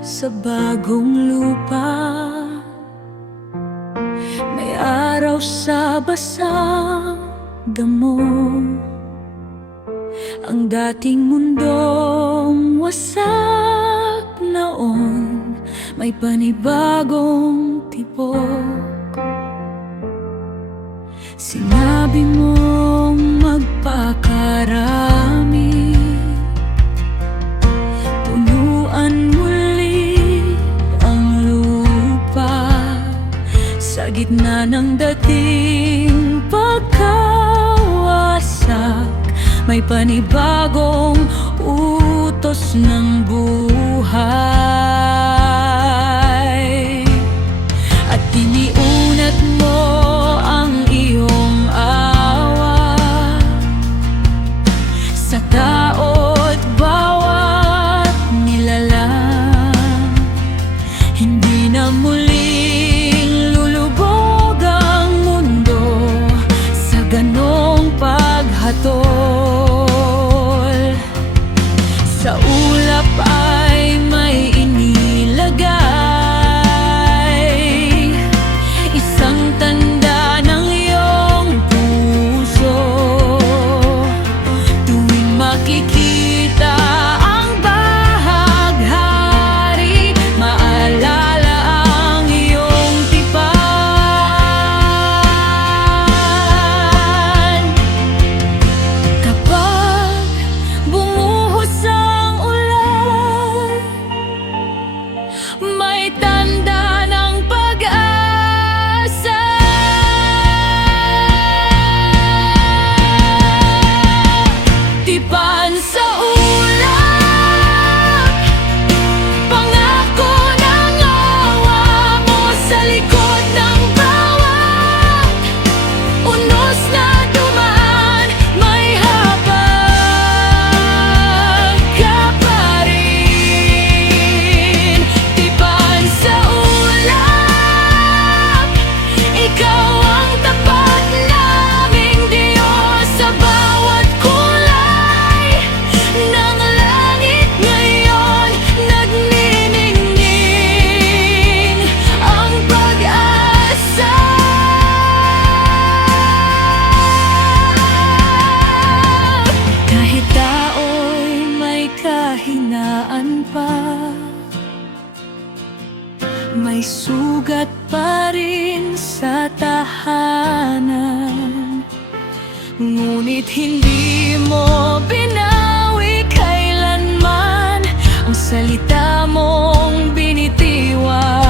sa bagong lupa. May araw sa basang damo, ang dating mundong wasak noon, may panibagong tibok. Sinabi mong magpakarami, punuan muli ang lupa. Sa gitna ng dating pagkawasak, may panibagong utos ng buhay. At iniunat mo ang iyong awa sa tao't bawat nilalang. Hindi na muling lulubog ang mundo sa ganong paghatol. Sa ulap ay may inilagay isang tanda ng iyong puso. Tuwing makikita ang bahaghari, maalala ang iyong tipan. Kapag bumuhos ang ulan, may tanda ng pag-asa. Tipan sa ulap, pangako ng awa mo sa likod ng bawat unos na dumaan. May habag ka pa rin. Tipan sa ulap, ikaw ang tapat naming Diyos sa bawat kulay ng langit. Ngayon nagniningning ang pag-asa. Kahit tao'y may kahinaan pa, may sugat pa rin sa tahanan. Ngunit hindi mo binawi kailanman ang salita mong binitiwan.